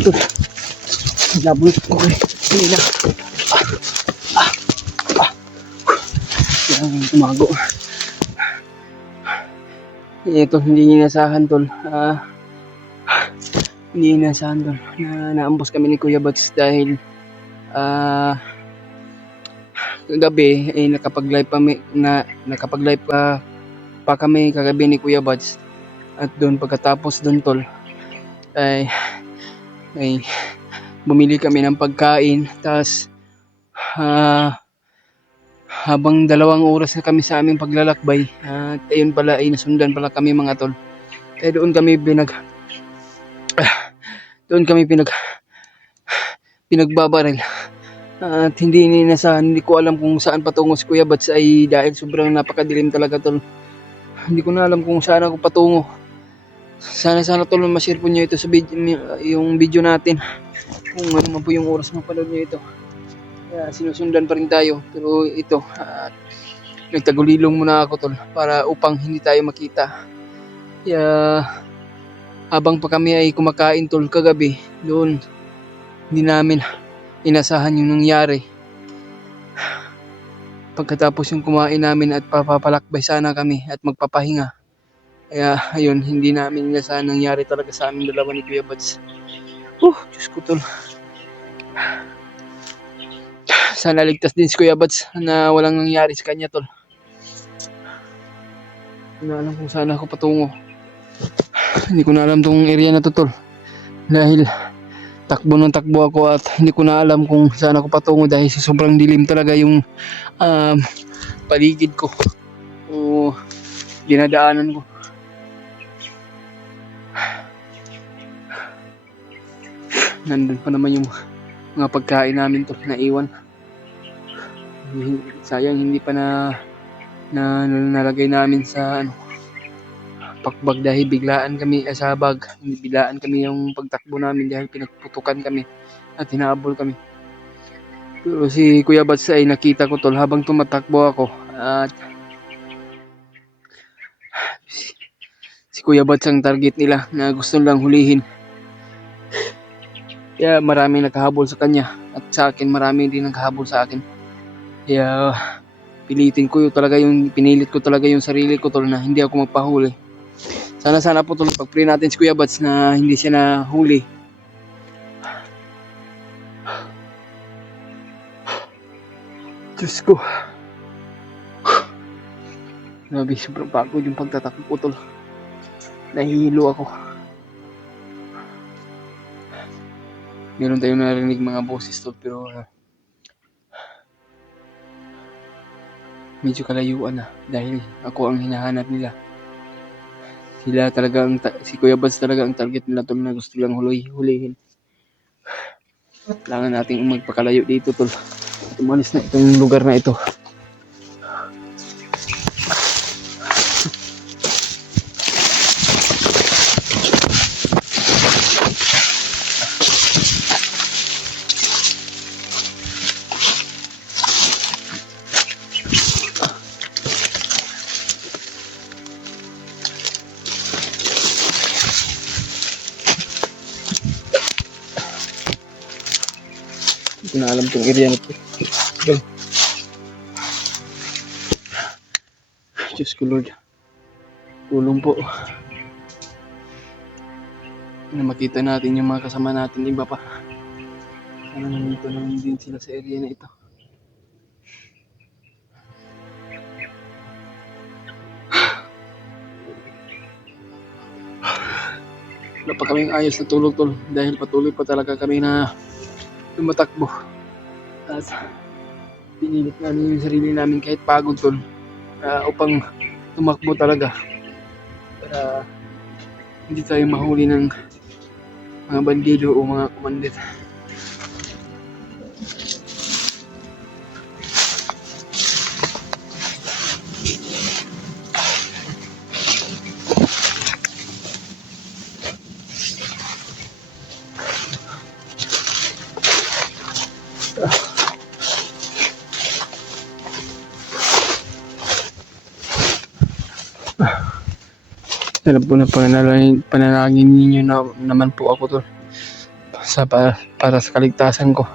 Ito. Nabulot ko kay kanina. Kaya tumago. Ito, hindi inasahan tol. Hindi inasahan tol. Naambos kami ni Kuya Bats dahil gabi ay nakapag-live pa kami kagabi ni Kuya Bats. At doon pagkatapos doon tol ay bumili kami ng pagkain. Tapos habang 2 oras na kami sa aming paglalakbay, at ayun pala ay nasundan pala kami mga tol. Kaya doon kami pinagbabaril. At hindi ko alam kung saan patungo si Kuya Bats ay dahil sobrang napakadilim talaga tol. Hindi ko na alam kung saan ako patungo. Sana tol ma-share po niyo ito sa yung video natin. Kung ano man po yung oras mapanood niyo ito. Kaya sinusundan pa rin tayo. Pero ito, nagtagulilong muna ako tol para upang hindi tayo makita. Kaya habang pa kami ay kumakain tol kagabi, doon hindi namin inasahan yung nangyari. Pagkatapos yung kumain namin at papapalakbay sana kami at magpapahinga. Kaya ayun, hindi namin inasahan nangyari talaga sa amin dalawa ni Kuya Bats. Diyos ko tol. Sana ligtas din si Kuya Bats na walang nangyari sa kanya tol. Hindi ko na alam kung saan ako patungo. Hindi ko na alam tong area na to tol. Dahil takbo ako at hindi ko na alam kung saan ako patungo dahil sobrang dilim talaga yung paligid ko o dinadaanan ko. Nandun pa naman yung mga pagkain namin tol na iwan. Sayang hindi pa na nalagay namin sa pakbag dahil biglaan kami sa bag. Biglaan kami yung pagtakbo namin dahil pinagputukan kami at hinahabol kami. Pero si Kuya Bats ay nakita ko tol habang tumatakbo ako at si Kuya Bats ang target nila na gusto lang hulihin. Kaya maraming nakahabol sa kanya at sa akin marami din nakahabol sa akin. Kaya pinilit ko talaga yung sarili ko tol na hindi ako magpahuli. Sana po tol pag-pray natin si Kuya Bats na hindi siya nahuli. Diyos ko. Grabe, sobrang pagod yung pagtatakbo ko tol. Nahihilo ako. Meron tayong narinig mga boses tol pero medyo kalayuan na dahil ako ang hinahanap nila. Sila talaga si Kuya Bats talaga ang target nila tol na gusto lang hulihin. Kailangan nating magpakalayo dito tol. Umalis na itong lugar na ito. Hindi ko na alam itong area na ito. Diyos ko Lord. Tulong po. Na makita natin yung mga kasama natin iba pa. Sana nandito naman din sila sa area na ito. Wala pa kaming ayos na tulog tol dahil patuloy pa talaga kami na tumatakbo. At pinilit namin yung sarili namin kahit pagod tol upang tumakbo talaga para hindi tayo mahuli ng mga bandido o mga komandit. Alam po na panalangin ninyo naman po ako tol. para sa kaligtasan ko.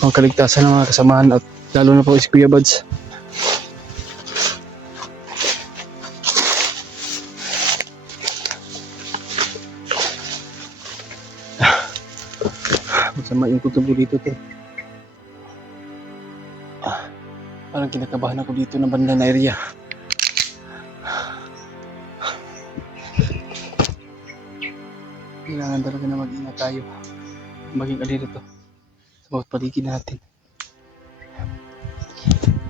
Ang kaligtasan ng mga kasamahan at lalo na po si Kuya Buds. Masama yung kutubo dito to. Parang kinakabahan ako dito ng banda na area. Kailangan talaga na mag-ingat tayo. Maging alirito sa bawat paligid natin.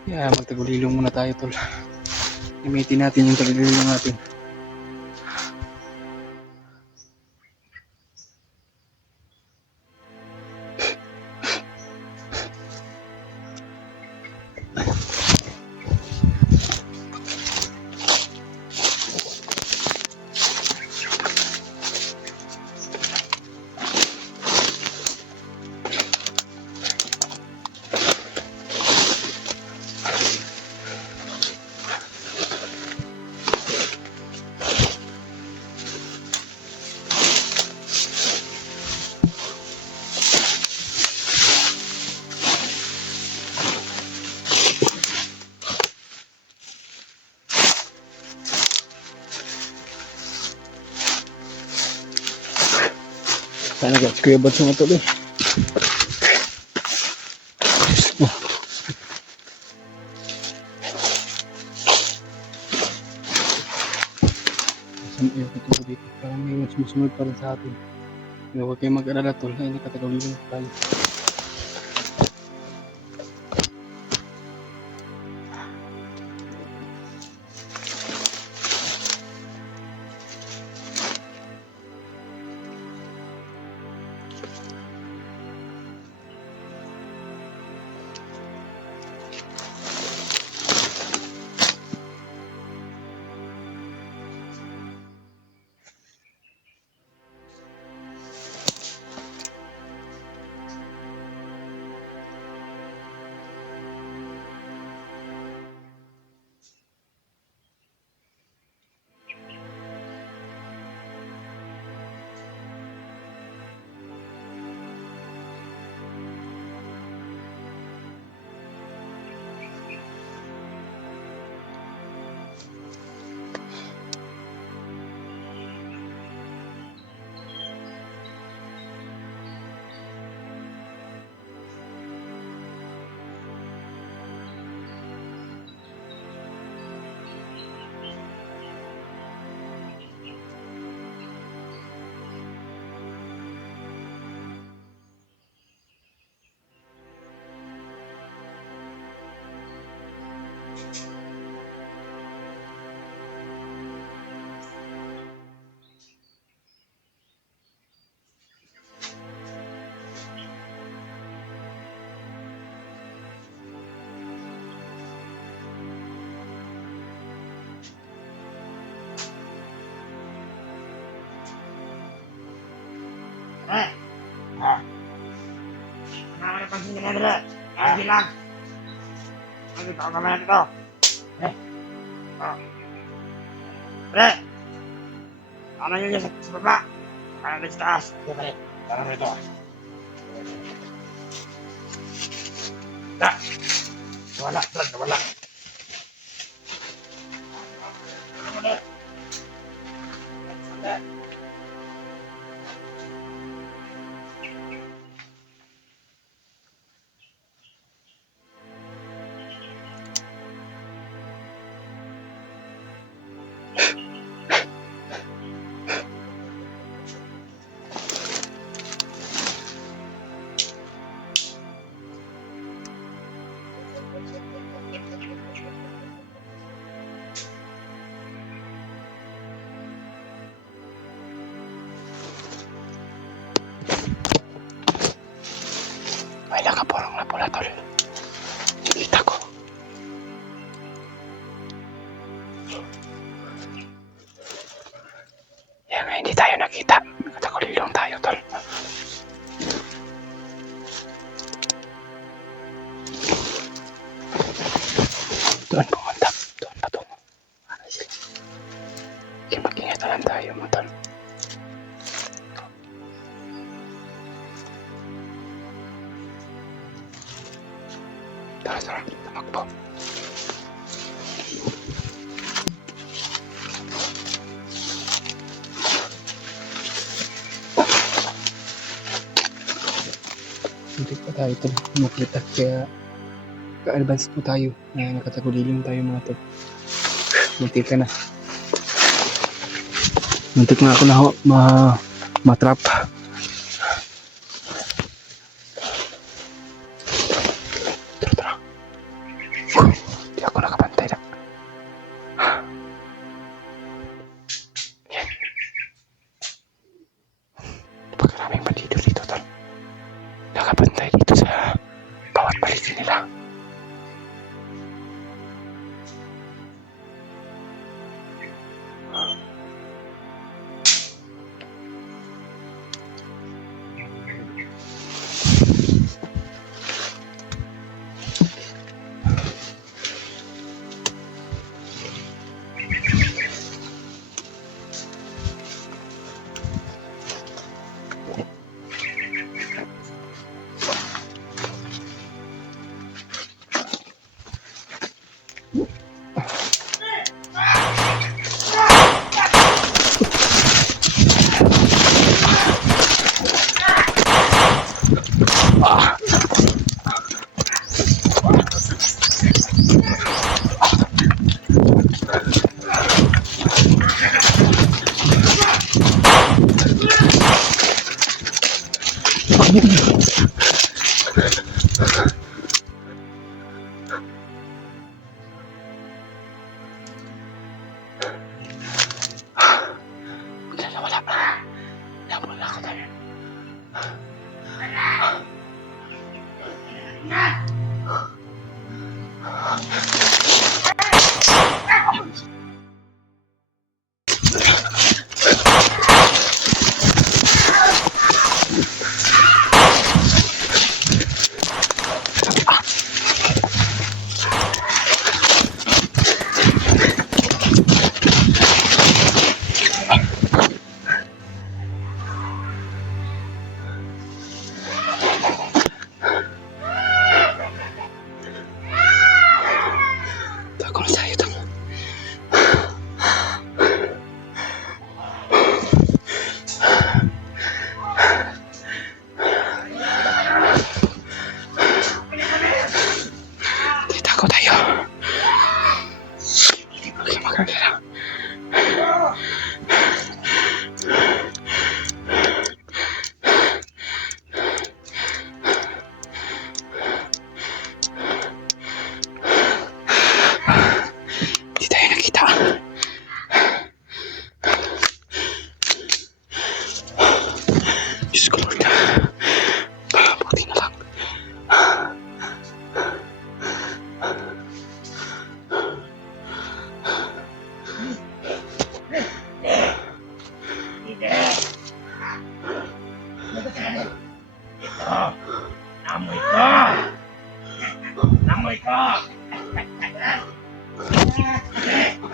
Kaya magtagulilong muna tayo, tol. Gamitin natin yung tagulilong natin. Sana guys, Kuya Buds mga tol eh. Saan ayaw ko ito dito? Parang may sumusunod pa rin sa atin. Kaya huwag kayong mag-alala, tol. Ay, nakatagulilong tayo. Pag hindi na nila, hindi lang. Ano ito? Ang kamay nito. Pre! Ano yun sa baba? Ano na sa taas? Hindi pre. Parang rito. Wala. Wala. May nakaporong na pula, tol. Nakita ko. Yan nga, hindi tayo nakita. Nakatagulilong tayo, tol. Doon pumunta. Doon patungo. Okay, mag-ingat na lang tayo, mga tol. tara. Tamakbo. Hindi pa tayo ito makita kaya ka-advance po tayo na nakataguliling tayo mga tol. Muntik ka na. Muntik na ako na matrap. Tara. Hindi ako nakabantay na. Yan. Pagkaraming bandido dito tol. Nakabantay dito sa bawat paligid nila.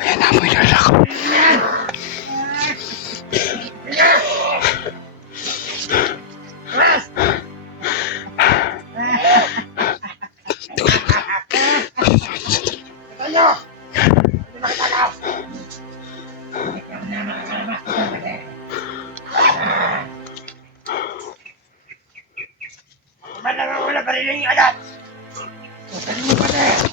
Ayan, amoy na ako. Wala pa rin yung agad. Sabi mo pati.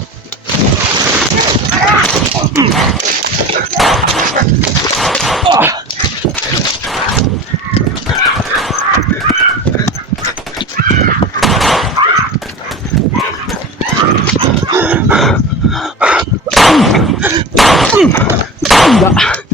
Enggak.